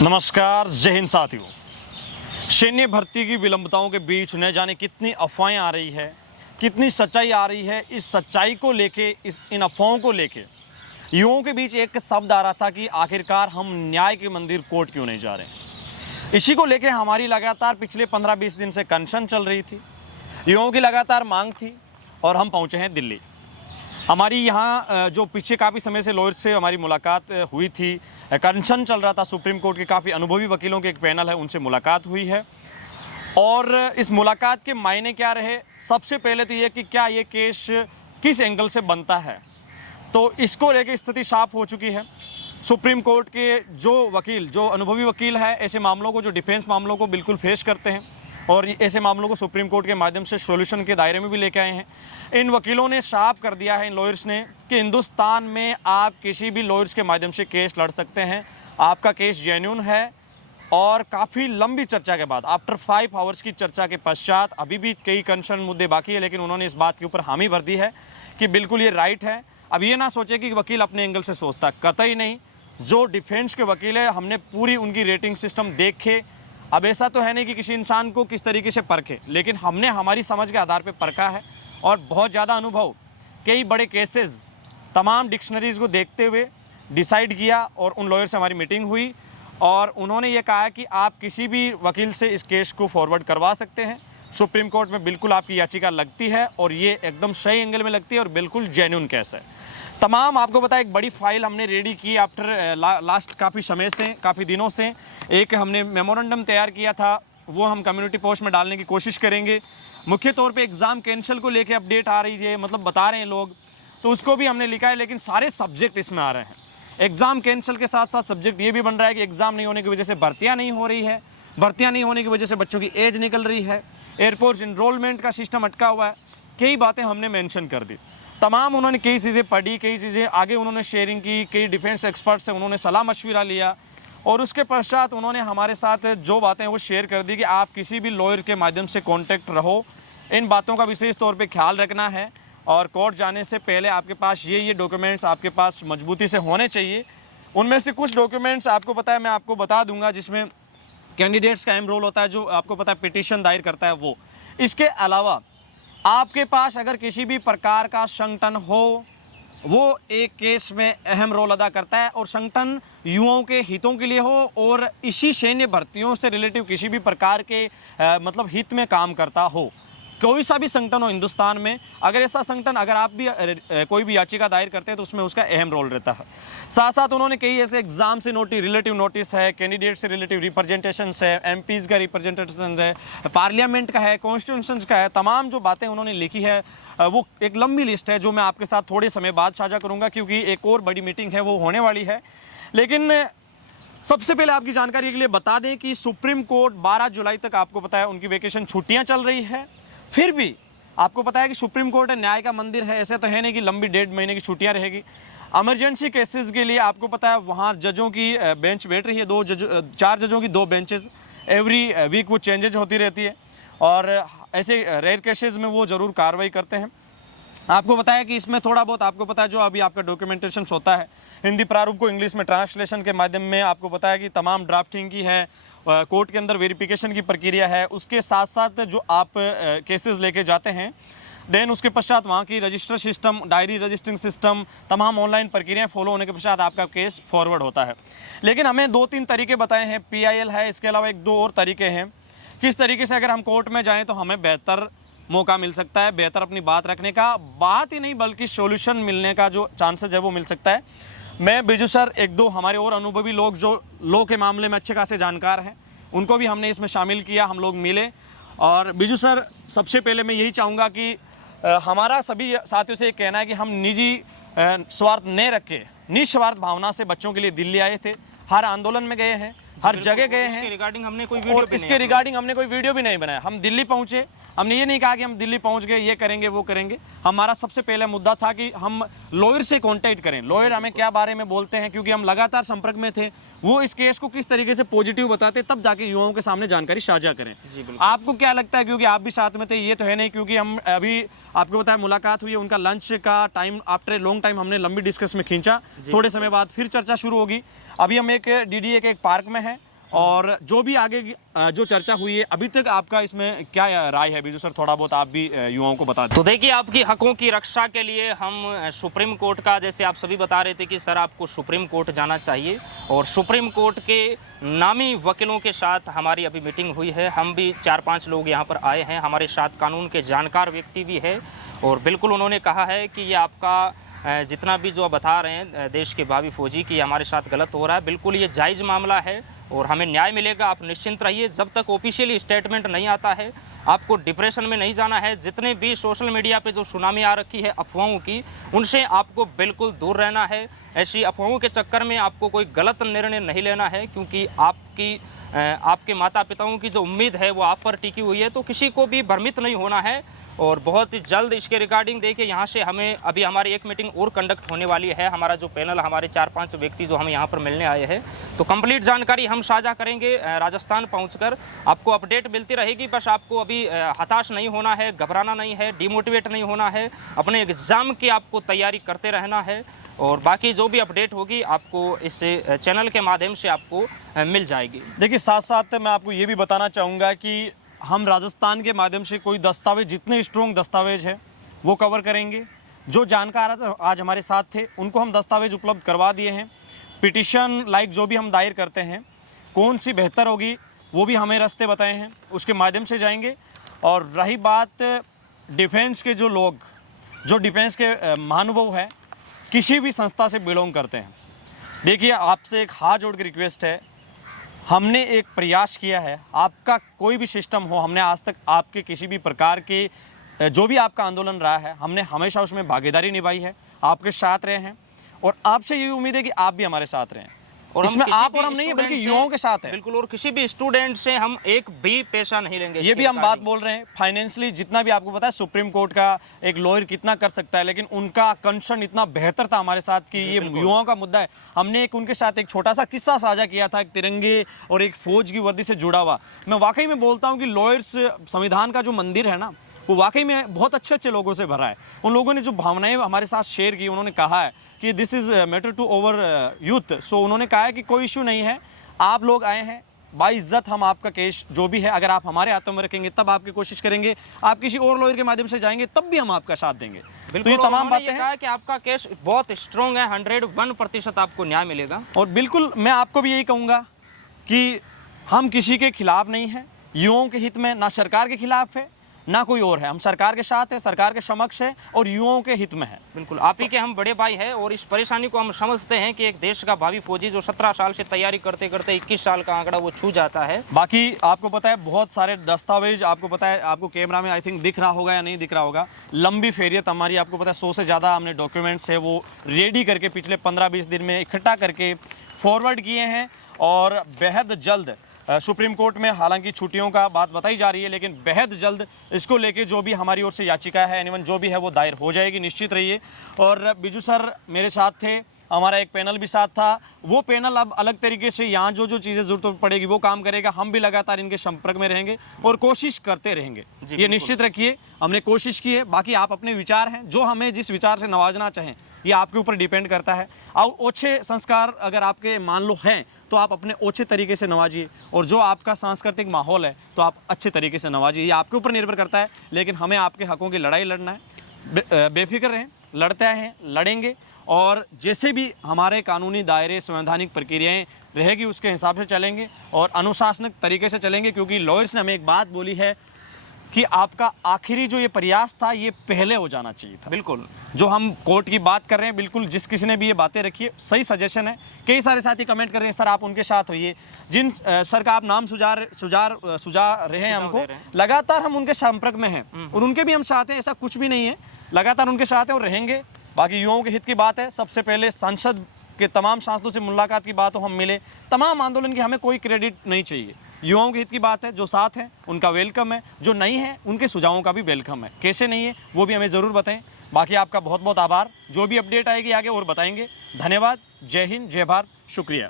नमस्कार, जय हिंद साथियों। सैन्य भर्ती की विलंबताओं के बीच न जाने कितनी अफवाहें आ रही है, कितनी सच्चाई आ रही है। इस सच्चाई को लेके, इन अफवाहों को लेके युवाओं के बीच एक शब्द आ रहा था कि आखिरकार हम न्याय के मंदिर कोर्ट क्यों नहीं जा रहे हैं। इसी को लेके हमारी लगातार पिछले 15-20 दिन से कंसर्न चल रही थी, युवाओं की लगातार मांग थी और हम पहुँचे हैं दिल्ली। हमारी यहाँ जो पीछे काफ़ी समय से लॉयर से हमारी मुलाकात हुई थी, कंसर्न चल रहा था, सुप्रीम कोर्ट के काफ़ी अनुभवी वकीलों के एक पैनल है, उनसे मुलाकात हुई है। और इस मुलाकात के मायने क्या रहे, सबसे पहले तो ये कि क्या ये केस किस एंगल से बनता है, तो इसको लेकर स्थिति साफ हो चुकी है। सुप्रीम कोर्ट के जो अनुभवी वकील है, ऐसे मामलों को, जो डिफेंस मामलों को बिल्कुल फेस करते हैं और ऐसे मामलों को सुप्रीम कोर्ट के माध्यम से सॉल्यूशन के दायरे में भी लेके आए हैं, इन वकीलों ने साफ कर दिया है, इन लॉयर्स ने, कि हिंदुस्तान में आप किसी भी लॉयर्स के माध्यम से केस लड़ सकते हैं। आपका केस जेन्युइन है। और काफ़ी लंबी चर्चा के बाद, आफ्टर 5 आवर्स की चर्चा के पश्चात, अभी भी कई कंसर्न मुद्दे बाकी है, लेकिन उन्होंने इस बात के ऊपर हामी भर दी है कि बिल्कुल ये राइट है। अब ये ना सोचे कि वकील अपने एंगल से सोचता, कतई नहीं। जो डिफेंस के वकील है, हमने पूरी उनकी रेटिंग सिस्टम देखे। अब ऐसा तो है नहीं कि किसी इंसान को किस तरीके से परखे, लेकिन हमने हमारी समझ के आधार पर परखा है और बहुत ज़्यादा अनुभव, कई बड़े केसेस, तमाम डिक्शनरीज़ को देखते हुए डिसाइड किया। और उन लॉयर से हमारी मीटिंग हुई और उन्होंने ये कहा कि आप किसी भी वकील से इस केस को फॉरवर्ड करवा सकते हैं। सुप्रीम कोर्ट में बिल्कुल आपकी याचिका लगती है और ये एकदम सही एंगल में लगती है और बिल्कुल जेन्युइन केस है। तमाम आपको पता है, एक बड़ी फाइल हमने रेडी की आफ्टर लास्ट काफ़ी समय से, काफ़ी दिनों से। एक हमने मेमोरेंडम तैयार किया था, वो हम कम्युनिटी पोस्ट में डालने की कोशिश करेंगे। मुख्य तौर पे एग्ज़ाम कैंसिल को लेके अपडेट आ रही है, मतलब बता रहे हैं लोग, तो उसको भी हमने लिखा है, लेकिन सारे सब्जेक्ट इसमें आ रहे हैं। एग्ज़ाम कैंसिल के साथ साथ सब्जेक्ट ये भी बन रहा है कि एग्ज़ाम नहीं होने की वजह से भर्तियाँ नहीं हो रही है, भर्तियाँ नहीं होने की वजह से बच्चों की एज निकल रही है, एयरपोर्ट इनरोलमेंट का सिस्टम अटका हुआ है। कई बातें हमने मेंशन कर दी। तमाम उन्होंने कई चीज़ें पढ़ी, कई चीज़ें आगे उन्होंने शेयरिंग की, कई डिफेंस एक्सपर्ट से उन्होंने सलाह मशविरा लिया और उसके पश्चात उन्होंने हमारे साथ जो बातें वो शेयर कर दी कि आप किसी भी लॉयर के माध्यम से कॉन्टैक्ट रहो, इन बातों का विशेष तौर पे ख्याल रखना है और कोर्ट जाने से पहले आपके पास ये डॉक्यूमेंट्स आपके पास मजबूती से होने चाहिए। उनमें से कुछ डॉक्यूमेंट्स आपको पता है, मैं आपको बता दूंगा, जिसमें कैंडिडेट्स का अहम रोल होता है, जो आपको पता है पिटीशन दायर करता है वो। इसके अलावा आपके पास अगर किसी भी प्रकार का संगठन हो, वो एक केस में अहम रोल अदा करता है और संगठन युवाओं के हितों के लिए हो और इसी सैन्य भर्तियों से रिलेटिव किसी भी प्रकार के मतलब हित में काम करता हो। कोई सा भी संगठन हो हिंदुस्तान में, अगर ऐसा संगठन, अगर आप भी कोई भी याचिका दायर करते हैं तो उसमें उसका अहम रोल रहता है। साथ साथ उन्होंने कई ऐसे एग्जाम से रिलेटिव नोटिस है, कैंडिडेट से रिलेटिव रिप्रेजेंटेशन है, एमपीज़ का रिप्रेजेंटेशन है, पार्लियामेंट का है, कॉन्स्टिट्यूशन का है, तमाम जो बातें उन्होंने लिखी है वो एक लंबी लिस्ट है जो मैं आपके साथ थोड़े समय बाद साझा करूँगा, क्योंकि एक और बड़ी मीटिंग है वो होने वाली है। लेकिन सबसे पहले आपकी जानकारी के लिए बता दें कि सुप्रीम कोर्ट 12 जुलाई तक, आपको पता है, उनकी वेकेशन छुट्टियाँ चल रही है। फिर भी आपको पता है कि सुप्रीम कोर्ट न्याय का मंदिर है, ऐसे तो है नहीं कि लंबी 1.5 महीने की छुट्टियां रहेगी। इमरजेंसी केसेस के लिए आपको पता है वहाँ जजों की बेंच बैठ रही है, 4 जजों की 2 बेंचेस, एवरी वीक वो चेंजेज होती रहती है और ऐसे रेयर केसेस में वो ज़रूर कार्रवाई करते हैं। आपको पता है कि इसमें थोड़ा बहुत, आपको पता है, जो अभी आपका डॉक्यूमेंटेशन होता है, हिंदी प्रारूप को इंग्लिश में ट्रांसलेशन के माध्यम में, आपको पता है कि तमाम ड्राफ्टिंग की है, कोर्ट के अंदर वेरिफिकेशन की प्रक्रिया है, उसके साथ साथ जो आप केसेस लेके जाते हैं, देन उसके पश्चात वहाँ की register system, diary registering system, तमाम ऑनलाइन प्रक्रियाएं फॉलो होने के पश्चात आपका केस फॉरवर्ड होता है। लेकिन हमें 2-3 तरीके बताए हैं, PIL है, इसके अलावा 1-2 और तरीके हैं किस तरीके से अगर हम कोर्ट में जाएँ तो हमें बेहतर मौका मिल सकता है, बेहतर अपनी बात रखने का, बात ही नहीं बल्कि सोल्यूशन मिलने का जो चांसेस है वो मिल सकता है। मैं, बिजू सर, 1-2 हमारे और अनुभवी लोग जो लॉ के मामले में अच्छे खासे जानकार हैं, उनको भी हमने इसमें शामिल किया, हम लोग मिले। और बिजू सर, सबसे पहले मैं यही चाहूँगा कि हमारा सभी साथियों से एक कहना है कि हम निजी स्वार्थ न रखे, निस्वार्थ भावना से बच्चों के लिए दिल्ली आए थे, हर आंदोलन में गए हैं, हर जगह गए हैं। इसके रिगार्डिंग हमने कोई वीडियो भी नहीं बनाया। हम दिल्ली पहुँचे, हमने ये नहीं कहा कि हम दिल्ली पहुंच गए, ये करेंगे वो करेंगे। हमारा सबसे पहले मुद्दा था कि हम लॉयर से कांटेक्ट करें, लॉयर हमें क्या बारे में बोलते हैं, क्योंकि हम लगातार संपर्क में थे, वो इस केस को किस तरीके से पॉजिटिव बताते, तब जाके युवाओं के सामने जानकारी साझा करें। जी बिल्कुल। आपको क्या लगता है, क्योंकि आप भी साथ में थे, ये तो है नहीं, क्योंकि हम अभी आपको बताया मुलाकात हुई है, उनका लंच का time after a long time हमने लंबी डिस्कस में खींचा, थोड़े समय बाद फिर चर्चा शुरू होगी। अभी हम एक DDA के एक पार्क में हैं और जो भी आगे जो चर्चा हुई है अभी तक, आपका इसमें क्या राय है बिजू सर? थोड़ा बहुत आप भी युवाओं को बता दें। तो देखिए, आपकी हकों की रक्षा के लिए हम सुप्रीम कोर्ट का, जैसे आप सभी बता रहे थे कि सर आपको सुप्रीम कोर्ट जाना चाहिए, और सुप्रीम कोर्ट के नामी वकीलों के साथ हमारी अभी मीटिंग हुई है। हम भी 4-5 लोग यहाँ पर आए हैं, हमारे साथ कानून के जानकार व्यक्ति भी है, और बिल्कुल उन्होंने कहा है कि ये आपका जितना भी जो बता रहे हैं देश के भावी फौजी की हमारे साथ गलत हो रहा है, बिल्कुल ये जायज़ मामला है और हमें न्याय मिलेगा। आप निश्चिंत रहिए, जब तक ऑफिशियली स्टेटमेंट नहीं आता है आपको डिप्रेशन में नहीं जाना है। जितने भी सोशल मीडिया पे जो सुनामी आ रखी है अफवाहों की, उनसे आपको बिल्कुल दूर रहना है। ऐसी अफवाहों के चक्कर में आपको कोई गलत निर्णय नहीं लेना है, क्योंकि आपके माता पिताओं की जो उम्मीद है वो आप पर टिकी हुई है। तो किसी को भी भ्रमित नहीं होना है, और बहुत ही जल्द इसके रिगार्डिंग देखिए यहाँ से हमें अभी हमारी एक मीटिंग और कंडक्ट होने वाली है। हमारा जो पैनल, हमारे 4-5 व्यक्ति जो हम यहाँ पर मिलने आए हैं, तो कंप्लीट जानकारी हम साझा करेंगे राजस्थान पहुंचकर। आपको अपडेट मिलती रहेगी, बस आपको अभी हताश नहीं होना है, घबराना नहीं है, डिमोटिवेट नहीं होना है, अपने एग्ज़ाम की आपको तैयारी करते रहना है, और बाकी जो भी अपडेट होगी आपको इस चैनल के माध्यम से आपको मिल जाएगी। देखिए, साथ साथ मैं आपको ये भी बताना चाहूँगा कि हम राजस्थान के माध्यम से कोई दस्तावेज, जितने स्ट्रॉन्ग दस्तावेज है वो कवर करेंगे। जो जानकार आज हमारे साथ थे उनको हम दस्तावेज उपलब्ध करवा दिए हैं। पिटिशन लाइक जो भी हम दायर करते हैं, कौन सी बेहतर होगी वो भी हमें रास्ते बताए हैं, उसके माध्यम से जाएंगे। और रही बात डिफेंस के जो लोग, जो डिफेंस के महानुभव है, किसी भी संस्था से बिलोंग करते हैं, देखिए आपसे एक हाथ जोड़ के रिक्वेस्ट है, हमने एक प्रयास किया है, आपका कोई भी सिस्टम हो, हमने आज तक आपके किसी भी प्रकार के जो भी आपका आंदोलन रहा है, हमने हमेशा उसमें भागीदारी निभाई है, आपके साथ रहे हैं, और आपसे ये उम्मीद है कि आप भी हमारे साथ रहें। और इसमें आप और हम नहीं, बल्कि युवाओं के साथ है। बिल्कुल, और किसी भी स्टूडेंट से हम एक भी पैसा नहीं लेंगे। ये भी हम बात बोल रहे हैं, फाइनेंशियली जितना भी आपको पता है सुप्रीम कोर्ट का एक लॉयर कितना कर सकता है, लेकिन उनका कंसर्न इतना बेहतर था हमारे साथ कि ये युवाओं का मुद्दा है। हमने उनके साथ एक छोटा सा किस्सा साझा किया था, एक तिरंगे और एक फौज की वर्दी से जुड़ा हुआ। मैं वाकई में बोलता हूँ कि लॉयर्स, संविधान का जो मंदिर है ना, वो वाकई में बहुत अच्छे अच्छे लोगों से भरा है। उन लोगों ने जो भावनाएं हमारे साथ शेयर की, उन्होंने कहा है कि this is matter to our youth. So उन्होंने कहा है कि कोई इशू नहीं है, आप लोग आए हैं, बाइज्जत हम आपका केस जो भी है, अगर आप हमारे हाथों में रखेंगे तब आपकी कोशिश करेंगे, आप किसी और लॉयर के माध्यम से जाएंगे तब भी हम आपका साथ देंगे। बिल्कुल, तो ये तमाम बातें हैं कि आपका केस बहुत स्ट्रॉन्ग है, 101% आपको न्याय मिलेगा। और बिल्कुल मैं आपको भी यही कहूँगा कि हम किसी के खिलाफ नहीं हैं, युवाओं के हित में, ना सरकार के खिलाफ है ना कोई और है। हम सरकार के साथ है, सरकार के समक्ष है और युवाओं के हित में है। बिल्कुल, आप ही के हम बड़े भाई हैं, और इस परेशानी को हम समझते हैं कि एक देश का भावी फौजी जो 17 साल से तैयारी करते करते 21 साल का आंकड़ा वो छू जाता है। बाकी आपको पता है बहुत सारे दस्तावेज, आपको पता है, आपको कैमरा में आई थिंक दिख रहा होगा या नहीं दिख रहा होगा, लंबी फेरियत हमारी, आपको पता है 100 से ज़्यादा हमने डॉक्यूमेंट्स है वो रेडी करके पिछले 15-20 दिन में इकट्ठा करके फॉरवर्ड किए हैं। और बेहद जल्द सुप्रीम कोर्ट में, हालांकि छुट्टियों का बात बताई जा रही है, लेकिन बेहद जल्द इसको लेके जो भी हमारी ओर से याचिका है, एनीवन जो भी है, वो दायर हो जाएगी, निश्चित रहिए। और बिजू सर मेरे साथ थे, हमारा एक पैनल भी साथ था। वो पैनल अब अलग तरीके से यहाँ जो चीज़ें ज़रूरत पड़ेगी वो काम करेगा। हम भी लगातार इनके संपर्क में रहेंगे और कोशिश करते रहेंगे, ये निश्चित रखिए। हमने कोशिश की है, बाकी आप अपने विचार हैं, जो हमें जिस विचार से नवाजना चाहें, ये आपके ऊपर डिपेंड करता है। और ओछे संस्कार अगर आपके मान लो हैं तो आप अपने ओछे तरीके से नवाजिए, और जो आपका सांस्कृतिक माहौल है तो आप अच्छे तरीके से नवाजिए, ये आपके ऊपर निर्भर करता है। लेकिन हमें आपके हकों की लड़ाई लड़ना है, बेफिक्र रहें, लड़ते हैं, लड़ेंगे, और जैसे भी हमारे कानूनी दायरे, संवैधानिक प्रक्रियाएं रहेगी उसके हिसाब से चलेंगे और अनुशासनिक तरीके से चलेंगे। क्योंकि लॉयर्स ने हमें एक बात बोली है कि आपका आखिरी जो ये प्रयास था ये पहले हो जाना चाहिए था। बिल्कुल, जो हम कोर्ट की बात कर रहे हैं, बिल्कुल जिस किसी ने भी ये बातें रखी है, सही सजेशन है। कई सारे साथी कमेंट कर रहे हैं सर आप उनके साथ होइए, जिन सर का आप नाम सुझा रहे हैं हमको, लगातार हम उनके संपर्क में हैं और उनके भी हम साथ हैं, ऐसा कुछ भी नहीं है, लगातार उनके साथ हैं और रहेंगे। बाकी युवाओं के हित की बात है, सबसे पहले संसद के तमाम सांसदों से मुलाकात की बात हो, हम मिले, तमाम आंदोलन की हमें कोई क्रेडिट नहीं चाहिए। युवाओं के हित की बात है, जो साथ हैं उनका वेलकम है, जो नहीं है उनके सुझावों का भी वेलकम है। कैसे नहीं है वो भी हमें ज़रूर बताएं। बाकी आपका बहुत बहुत आभार, जो भी अपडेट आएगी आगे और बताएंगे। धन्यवाद, जय हिंद, जय भारत, शुक्रिया।